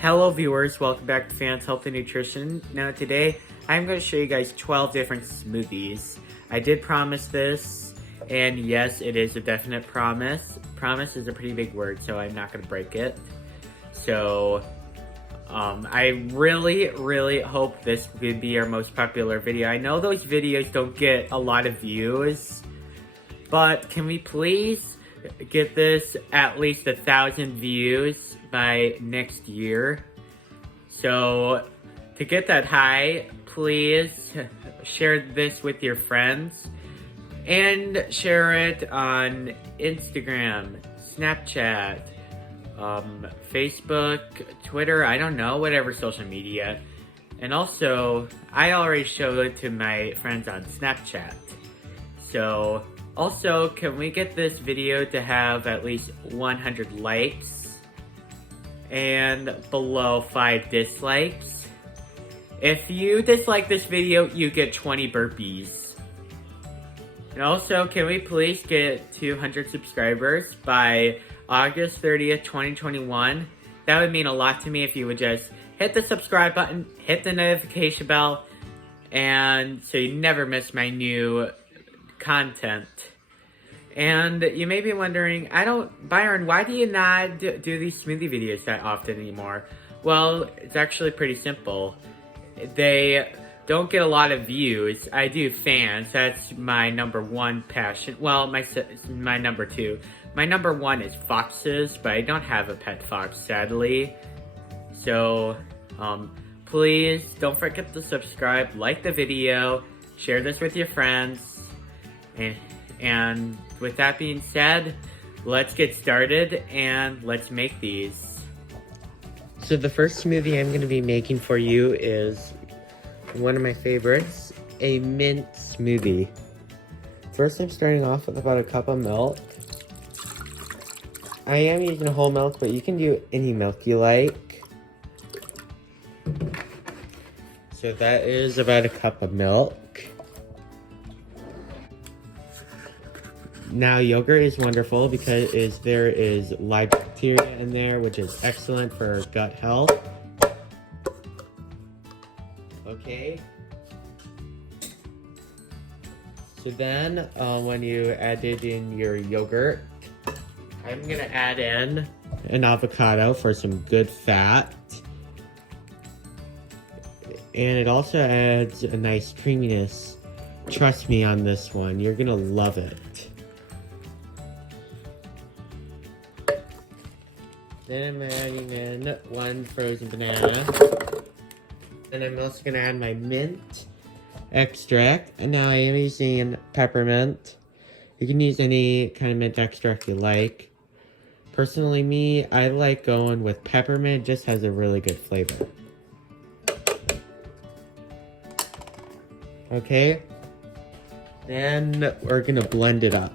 Hello viewers, welcome back to Fans Health and Nutrition. Now today, I'm going to show you guys 12 different smoothies. I did promise this, and yes, it is a definite promise. Promise is a pretty big word, so I'm not going to break it. So, I really hope this would be our most popular video. I know those videos don't get a lot of views, but can we please get this at least 1,000 views by next year? So to get that high, please share this with your friends and share it on Instagram, Snapchat, Facebook, Twitter, I don't know, whatever social media. And also, I already showed it to my friends on Snapchat. So also, can we get this video to have at least 100 likes and below 5 dislikes? If you dislike this video, you get 20 burpees. And also, can we please get 200 subscribers by August 30th, 2021? That would mean a lot to me if you would just hit the subscribe button, hit the notification bell, and so you never miss my new content. And you may be wondering, Byron, why do you not do these smoothie videos that often anymore? Well, it's actually pretty simple. They don't get a lot of views. I do fans, that's my number one passion. Well, my number two. My number one is foxes, but I don't have a pet fox, sadly. So, please don't forget to subscribe, like the video, share this with your friends, and with that being said, let's get started and let's make these. So the first smoothie I'm going to be making for you is one of my favorites, a mint smoothie. First, I'm starting off with about a cup of milk. I am using whole milk, but you can do any milk you like. So that is about a cup of milk. Now, yogurt is wonderful because there is live bacteria in there, which is excellent for gut health. Okay. So then, when you added in your yogurt, I'm gonna add in an avocado for some good fat. And it also adds a nice creaminess. Trust me on this one, you're gonna love it. Then I'm adding in one frozen banana. And I'm also gonna add my mint extract. And now I am using peppermint. You can use any kind of mint extract you like. Personally, me, I like going with peppermint. It just has a really good flavor. Okay. Then we're gonna blend it up.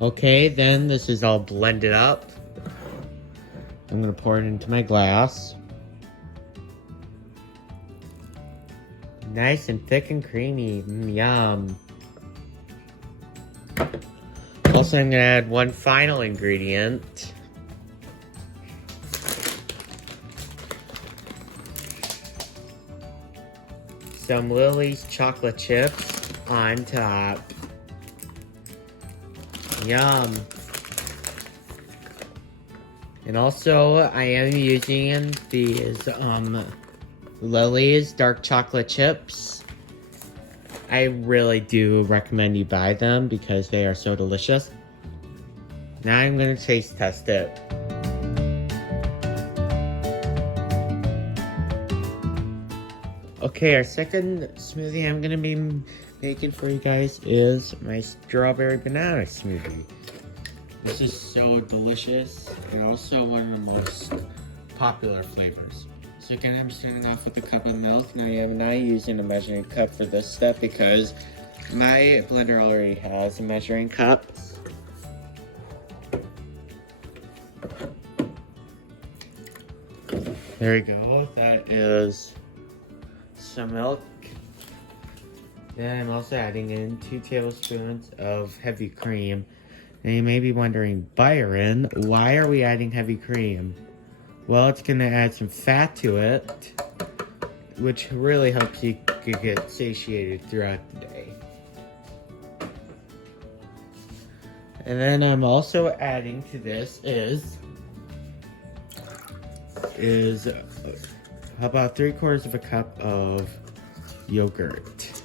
Okay, then this is all blended up. I'm gonna pour it into my glass. Nice and thick and creamy, yum. Also, I'm gonna add one final ingredient. Some Lily's chocolate chips on top. Yum. And also, I am using these Lily's dark chocolate chips. I really do recommend you buy them because they are so delicious. Now I'm gonna taste test it. Okay, our second smoothie I'm gonna be making for you guys is my strawberry banana smoothie. This is so delicious and also one of the most popular flavors. So again, I'm starting off with a cup of milk. Now I'm not using a measuring cup for this step because my blender already has a measuring cup. There we go, that is some milk. Then I'm also adding in 2 tablespoons of heavy cream. And you may be wondering, Byron, why are we adding heavy cream? Well, it's going to add some fat to it, which really helps you get satiated throughout the day. And then I'm also adding to this is about 3/4 of a cup of yogurt.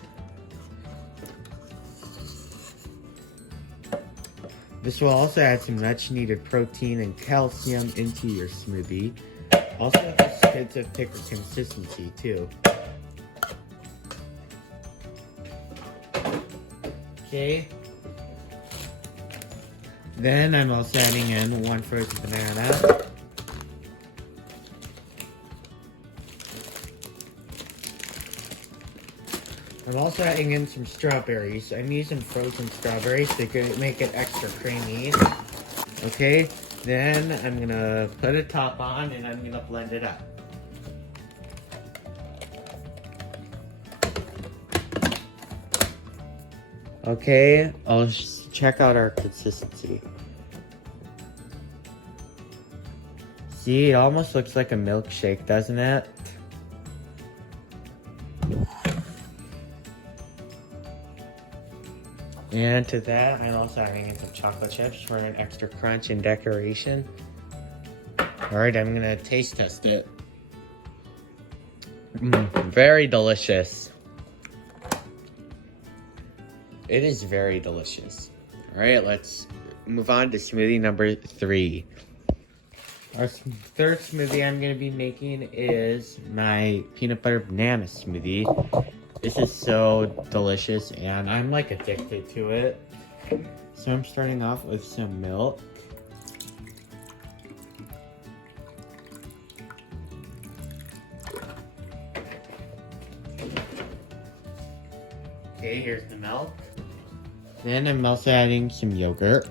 This will also add some much needed protein and calcium into your smoothie. Also helps kids have thicker consistency too. Okay. Then I'm also adding in 1 frozen banana. I'm also adding in some strawberries. I'm using frozen strawberries to make it extra creamy. Okay, then I'm gonna put a top on and I'm gonna blend it up. Okay, I'll check out our consistency. See, it almost looks like a milkshake, doesn't it? And to that, I'm also adding in some chocolate chips for an extra crunch and decoration. Alright, I'm gonna taste test it. Very delicious. It is very delicious. Alright, let's move on to smoothie number 3. Our third smoothie I'm going to be making is my peanut butter banana smoothie. This is so delicious and I'm like addicted to it. So I'm starting off with some milk. Okay, here's the milk. Then I'm also adding some yogurt.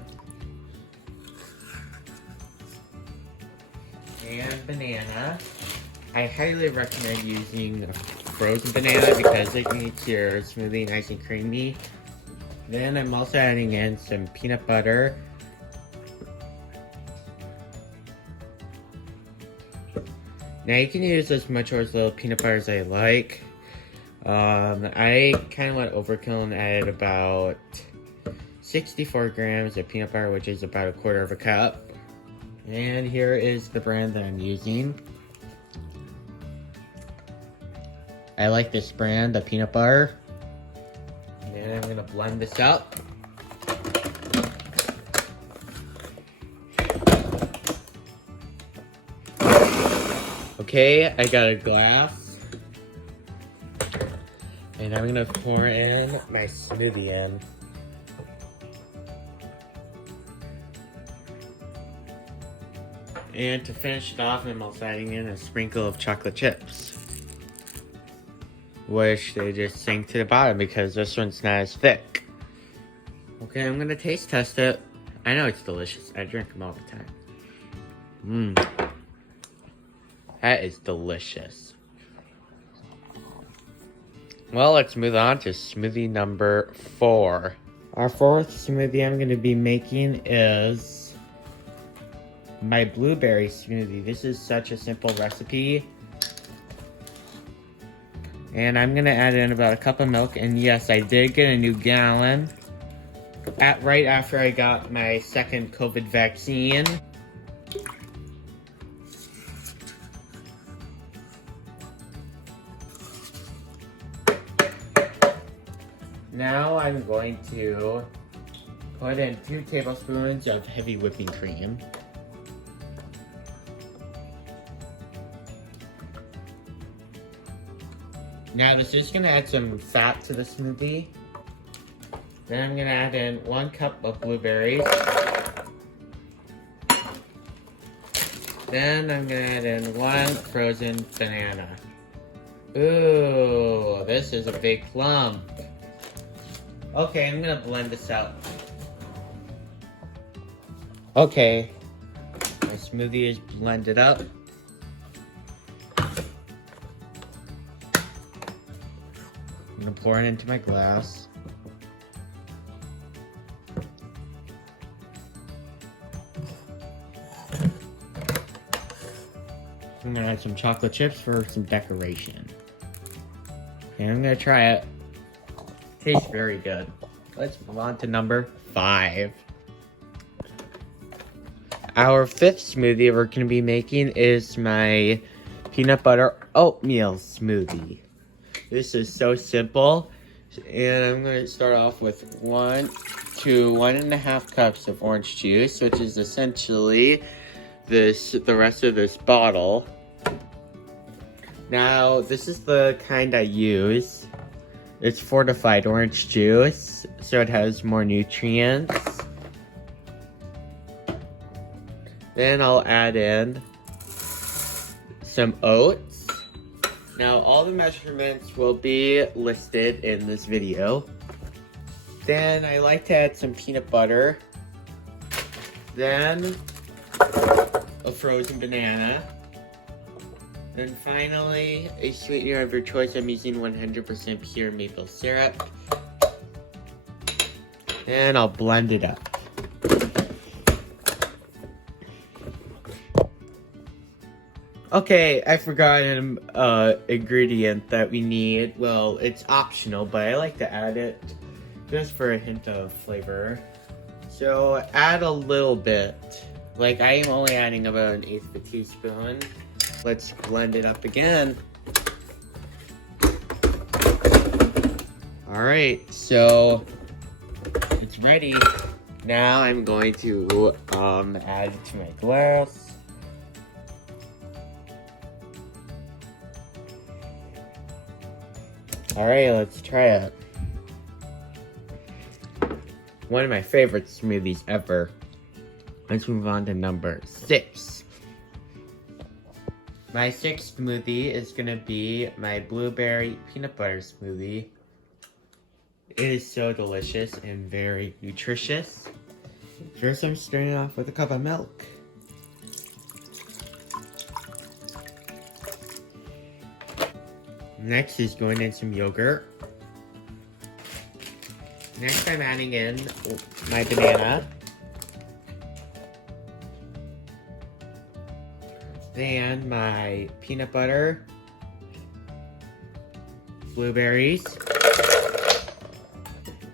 And banana. I highly recommend using a frozen banana because it makes your smoothie nice and creamy. Then I'm also adding in some peanut butter. Now you can use as much or as little peanut butter as I like. I kind of went overkill and added about 64 grams of peanut butter, which is about 1/4 of a cup. And here is the brand that I'm using. I like this brand, the peanut butter. And I'm gonna blend this up. Okay, I got a glass. And I'm gonna pour in my smoothie in. And to finish it off, I'm also adding in a sprinkle of chocolate chips, which they just sink to the bottom because this one's not as thick. Okay, I'm gonna taste test it. I know it's delicious. I drink them all the time. That is delicious. Well, let's move on to smoothie number 4. Our fourth smoothie I'm gonna be making is my blueberry smoothie. This is such a simple recipe. And I'm gonna add in about a cup of milk. And yes, I did get a new gallon right after I got my second COVID vaccine. Now I'm going to put in 2 tablespoons of heavy whipping cream. Now this is gonna add some fat to the smoothie. Then I'm gonna add in 1 cup of blueberries. Then I'm gonna add in 1 frozen banana. Ooh, this is a big clump. Okay, I'm gonna blend this out. Okay, my smoothie is blended up. I'm gonna pour it into my glass. gonna add some chocolate chips for some decoration. Okay, I'm gonna try it. Tastes very good. Let's move on to number 5. Our 5th smoothie we're gonna be making is my peanut butter oatmeal smoothie. This is so simple, and I'm gonna start off with 1 to 1.5 cups of orange juice, which is essentially the rest of this bottle. Now, this is the kind I use. It's fortified orange juice, so it has more nutrients. Then I'll add in some oats. Now, all the measurements will be listed in this video. Then I like to add some peanut butter. Then a frozen banana. Then finally, a sweetener of your choice. I'm using 100% pure maple syrup. And I'll blend it up. Okay, I forgot an ingredient that we need. Well, it's optional, but I like to add it just for a hint of flavor. So add a little bit. Like, I am only adding about 1/8 of a teaspoon. Let's blend it up again. Alright, so it's ready. Now I'm going to add it to my glass. Alright, let's try it. One of my favorite smoothies ever. Let's move on to number 6. My 6th smoothie is gonna be my blueberry peanut butter smoothie. It is so delicious and very nutritious. First, I'm starting off with a cup of milk. Next is going in some yogurt. Next, I'm adding in my banana. Then my peanut butter, blueberries.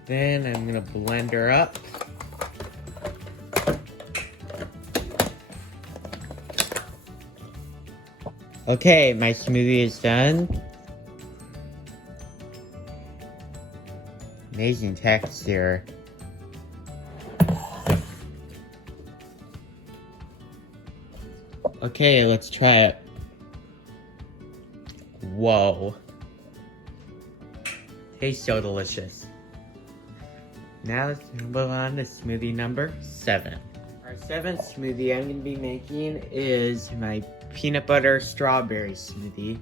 Then I'm gonna blend her up. Okay, my smoothie is done. Amazing texture. Okay, let's try it. Whoa. Tastes so delicious. Now let's move on to smoothie number 7. Our 7th smoothie I'm going to be making is my peanut butter strawberry smoothie.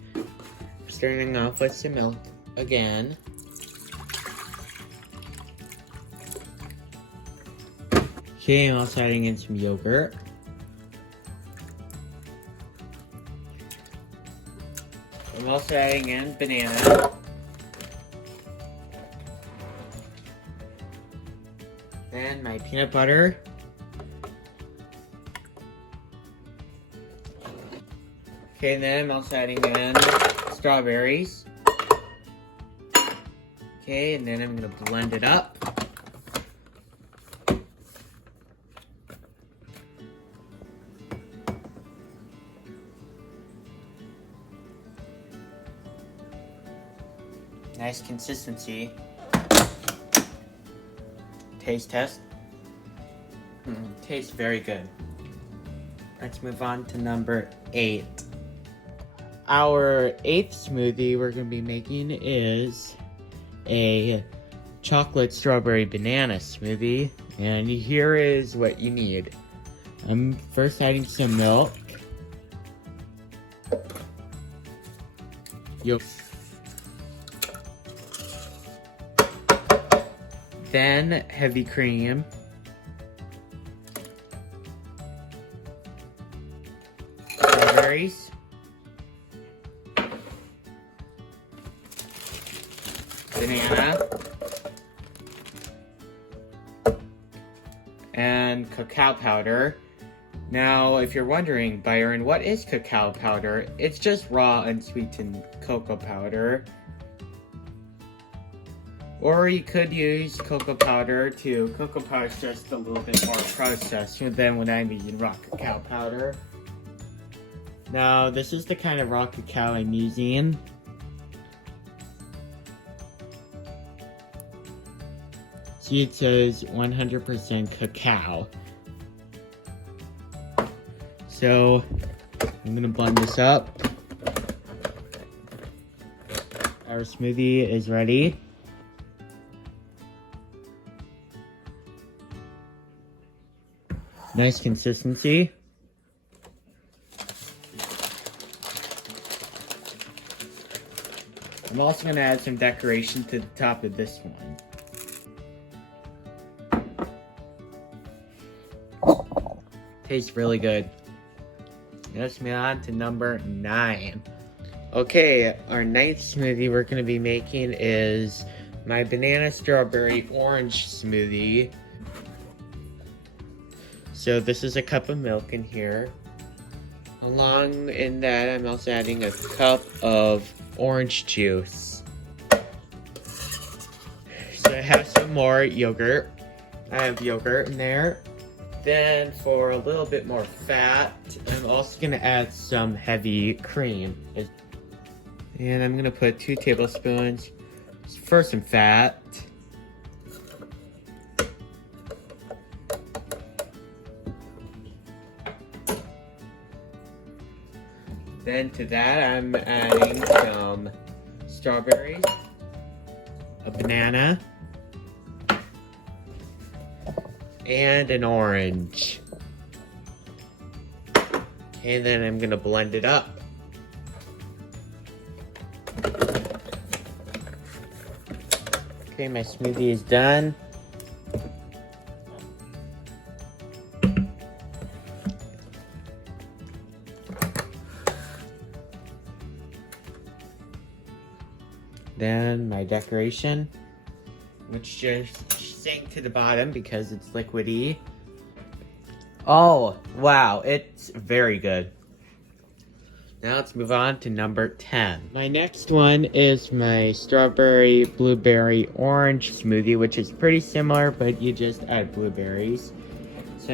Starting off with some milk again. Okay, I'm also adding in some yogurt. I'm also adding in banana. Then my peanut butter. Okay, then I'm also adding in strawberries. Okay, and then I'm gonna blend it up. Nice consistency. Taste test. Tastes very good. Let's move on to number 8. Our 8th smoothie we're going to be making is a chocolate strawberry banana smoothie. And here is what you need. I'm first adding some milk. Then heavy cream. Strawberries. Banana. And cacao powder. Now, if you're wondering, Byron, what is cacao powder? It's just raw, unsweetened cocoa powder. Or you could use cocoa powder too. Cocoa powder is just a little bit more processed than when I'm using raw cacao powder. Now, this is the kind of raw cacao I'm using. See, it says 100% cacao. So, I'm gonna blend this up. Our smoothie is ready. Nice consistency. I'm also gonna add some decoration to the top of this one. Tastes really good. Let's move on to number 9. Okay, our 9th smoothie we're going to be making is my banana strawberry orange smoothie. So this is a cup of milk in here. Along in that, I'm also adding a cup of orange juice. So I have some more yogurt. I have yogurt in there. Then for a little bit more fat, I'm also gonna add some heavy cream. And I'm gonna put 2 tablespoons for some fat. Then to that, I'm adding some strawberries, a banana, and an orange. And then I'm gonna blend it up. Okay, my smoothie is done. Then my decoration, which just sank to the bottom because it's liquidy. Oh, wow, it's very good. Now let's move on to number 10. My next one is my strawberry, blueberry, orange smoothie, which is pretty similar, but you just add blueberries. So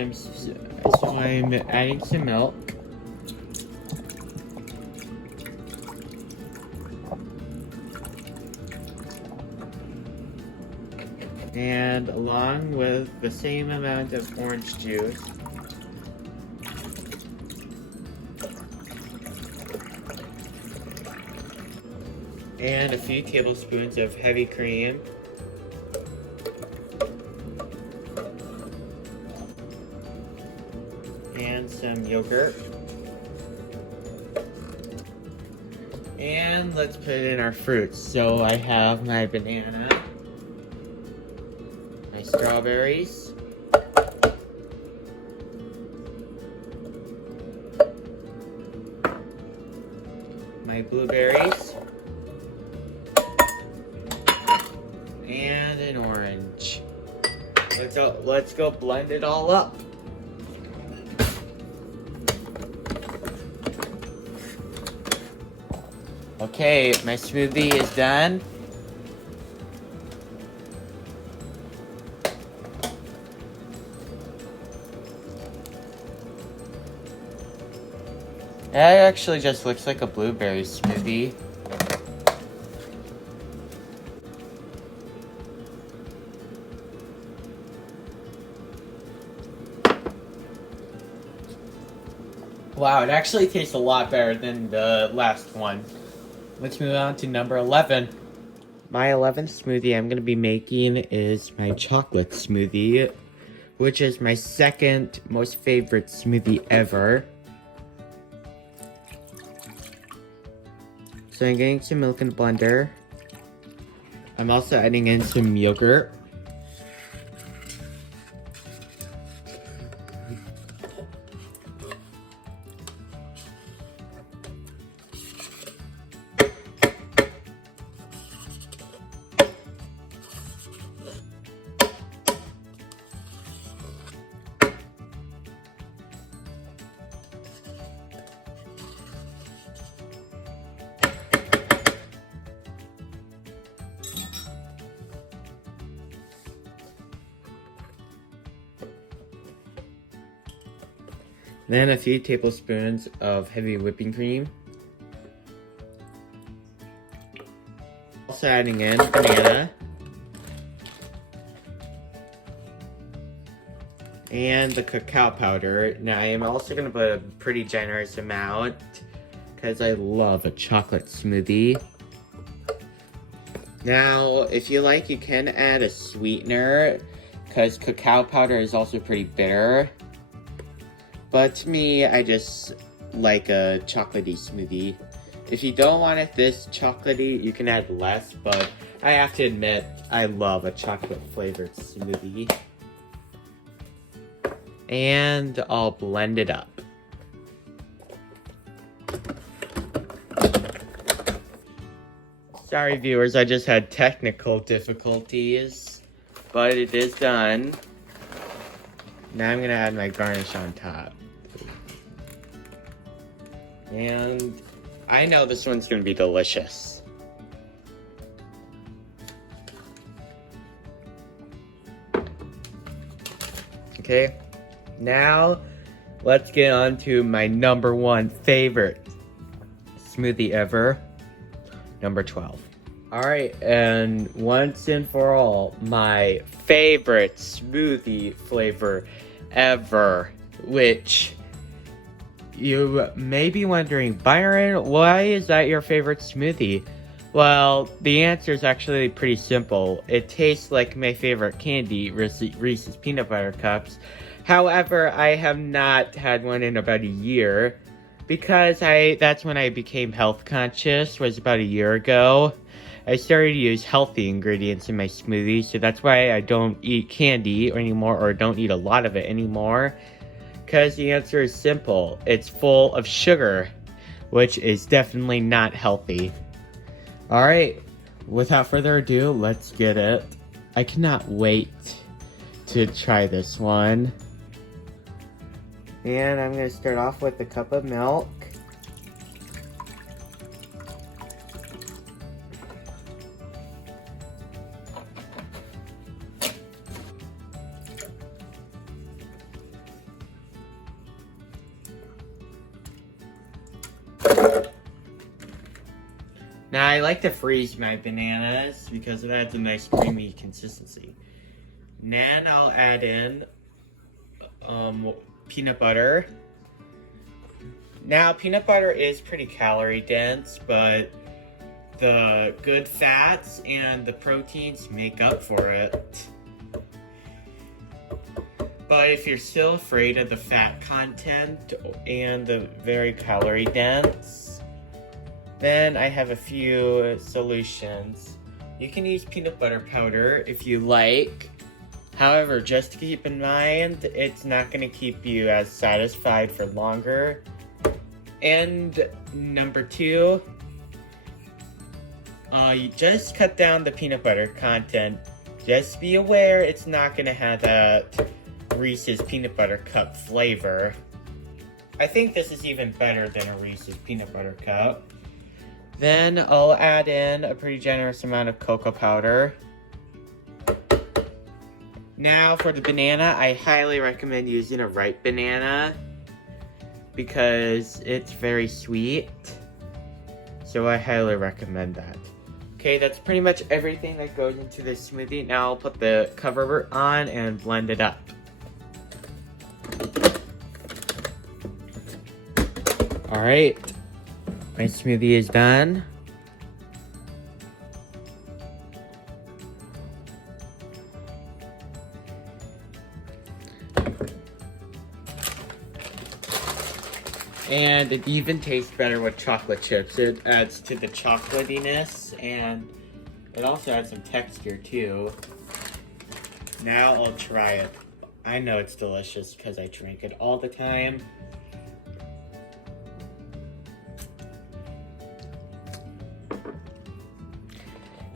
I'm adding some milk. And along with the same amount of orange juice, and a few tablespoons of heavy cream, and some yogurt. And let's put in our fruits. So I have my banana, my strawberries, my blueberries, and an orange. Let's go blend it all up. Okay, my smoothie is done. It actually just looks like a blueberry smoothie. Wow, it actually tastes a lot better than the last one. Let's move on to number 11. My 11th smoothie I'm going to be making is my chocolate smoothie, which is my second most favorite smoothie ever. So I'm getting some milk in the blender. I'm also adding in some yogurt. Then a few tablespoons of heavy whipping cream. Also adding in banana. And the cacao powder. Now I am also going to put a pretty generous amount because I love a chocolate smoothie. Now, if you like, you can add a sweetener because cacao powder is also pretty bitter. But to me, I just like a chocolatey smoothie. If you don't want it this chocolatey, you can add less, but I have to admit, I love a chocolate flavored smoothie. And I'll blend it up. Sorry viewers, I just had technical difficulties, but it is done. Now I'm gonna add my garnish on top. And I know this one's gonna be delicious. Okay, now let's get on to my number one favorite smoothie ever, number 12. All right, and once and for all, my favorite smoothie flavor ever, which you may be wondering, Byron, why is that your favorite smoothie? Well, the answer is actually pretty simple. It tastes like my favorite candy, Reese's Peanut Butter Cups. However, I have not had one in about a year because that's when I became health conscious, was about a year ago. I started to use healthy ingredients in my smoothies, so that's why I don't eat candy anymore, or don't eat a lot of it anymore. Because the answer is simple. It's full of sugar, which is definitely not healthy. Alright, without further ado, let's get it. I cannot wait to try this one. And I'm going to start off with a cup of milk. Now I like to freeze my bananas because it adds a nice creamy consistency. Then I'll add in peanut butter. Now peanut butter is pretty calorie dense, but the good fats and the proteins make up for it. But if you're still afraid of the fat content and the very calorie dense, then I have a few solutions. You can use peanut butter powder if you like. However, just to keep in mind, it's not going to keep you as satisfied for longer. And number 2, you just cut down the peanut butter content. Just be aware it's not going to have that Reese's Peanut Butter Cup flavor. I think this is even better than a Reese's Peanut Butter Cup. Then I'll add in a pretty generous amount of cocoa powder. Now for the banana, I highly recommend using a ripe banana because it's very sweet. So I highly recommend that. Okay, that's pretty much everything that goes into this smoothie. Now I'll put the cover on and blend it up. Alright, my smoothie is done. And it even tastes better with chocolate chips. It adds to the chocolatiness, and it also adds some texture too. Now I'll try it. I know it's delicious because I drink it all the time.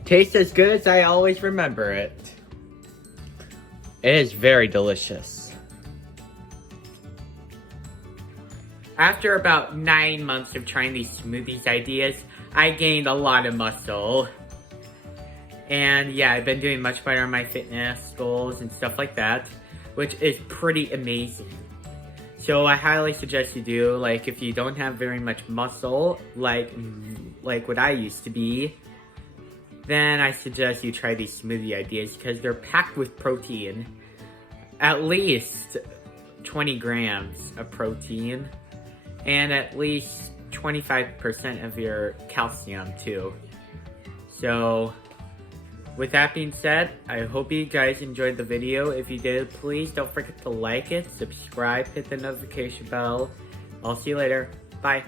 Tastes as good as I always remember it. It is very delicious. After about 9 months of trying these smoothies ideas, I gained a lot of muscle. And yeah, I've been doing much better on my fitness goals and stuff like that, which is pretty amazing. So I highly suggest you do, like if you don't have very much muscle, like what I used to be, then I suggest you try these smoothie ideas because they're packed with protein. At least 20 grams of protein and at least 25% of your calcium too. So with that being said, I hope you guys enjoyed the video. If you did, please don't forget to like it, subscribe, hit the notification bell. I'll see you later. Bye.